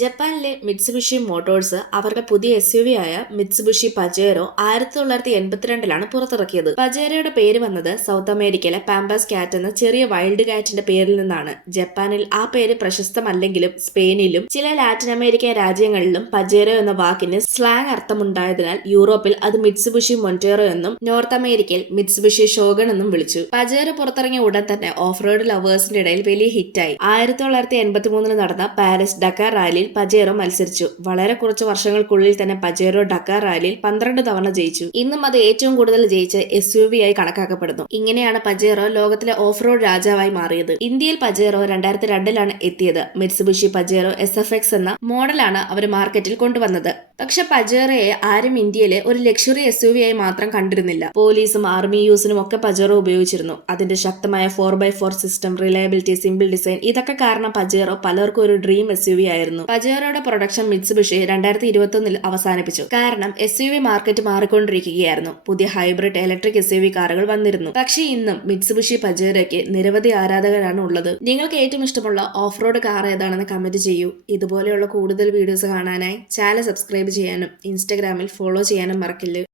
ജപ്പാനിലെ Mitsubishi Motors അവരുടെ പുതിയ SUV ആയ മിത്സുബിഷി പജേറോ 1982-ലാണ് പുറത്തിറക്കിയത്. പജേറോയുടെ പേര് വന്നത് സൗത്ത് അമേരിക്കയിലെ പാമ്പാസ് കാറ്റ് എന്ന ചെറിയ വൈൽഡ് കാറ്റിന്റെ പേരിൽ നിന്നാണ്. ജപ്പാനിൽ ആ പേര് പ്രശസ്തമല്ലെങ്കിലും സ്പെയിനിലും ചില ലാറ്റിൻ അമേരിക്കൻ രാജ്യങ്ങളിലും പജേറോ എന്ന വാക്കിന് സ്ലാങ് അർത്ഥമുണ്ടായതിനാൽ യൂറോപ്പിൽ അത് മിത്സുബിഷി മൊന്റേറോ എന്നും നോർത്ത് അമേരിക്കയിൽ മിത്സുബിഷി ഷോഗൺ എന്നും വിളിച്ചു. പജേറോ പുറത്തിറങ്ങിയ ഉടൻ തന്നെ ഓഫ് റോഡ് ലവേഴ്സിന്റെ ഇടയിൽ വലിയ ഹിറ്റായി. 1983 നടന്ന പാരീസ് ഡക്കാർ റാലിയിൽ പജേറോ മത്സരിച്ചു. വളരെ കുറച്ച് വർഷങ്ങൾക്കുള്ളിൽ തന്നെ പജേറോ ഡക്കാർ റാലിയിൽ 12 തവണ ജയിച്ചു. ഇന്നും അത് ഏറ്റവും കൂടുതൽ ജയിച്ച SUV ആയി കണക്കാക്കപ്പെടുന്നു. ഇങ്ങനെയാണ് പജേറോ ലോകത്തിലെ ഓഫ് റോഡ് രാജാവായി മാറിയത്. ഇന്ത്യയിൽ പജേറോ 2002-ലാണ് എത്തിയത്. മിത്സുബിഷി പജേറോ SFX എന്ന മോഡലാണ് അവർ മാർക്കറ്റിൽ കൊണ്ടുവന്നത്. പക്ഷെ പജേറോയെ ആരും ഇന്ത്യയിലെ ഒരു ലക്ഷറി SUV ആയി മാത്രം കണ്ടിരുന്നില്ല. പോലീസും ആർമി യൂസിനും ഒക്കെ പജേറോ ഉപയോഗിച്ചിരുന്നു. അതിന്റെ ശക്തമായ 4x4 system, reliability, simple design ഇതൊക്കെ കാരണം പജേറോ പലർക്കും ഒരു ഡ്രീം SUV ആയിരുന്നു. പജേറോയുടെ പ്രൊഡക്ഷൻ മിത്സുബിഷി 2021-ൽ അവസാനിപ്പിച്ചു. കാരണം SUV മാർക്കറ്റ് മാറിക്കൊണ്ടിരിക്കുകയായിരുന്നു. പുതിയ ഹൈബ്രിഡ് ഇലക്ട്രിക് SUV കാറുകൾ വന്നിരുന്നു. പക്ഷേ ഇന്നും മിത്സുബിഷി പജേറോയ്ക്ക് നിരവധി ആരാധകരാണ് ഉള്ളത്. നിങ്ങൾക്ക് ഏറ്റവും ഇഷ്ടമുള്ള ഓഫ് റോഡ് കാർ ഏതാണെന്ന് കമന്റ് ചെയ്യൂ. ഇതുപോലെയുള്ള കൂടുതൽ വീഡിയോസ് കാണാനായി ചാനൽ സബ്സ്ക്രൈബ് ചെയ്യാനും ഇൻസ്റ്റഗ്രാമിൽ ഫോളോ ചെയ്യാനും മറക്കില്ല.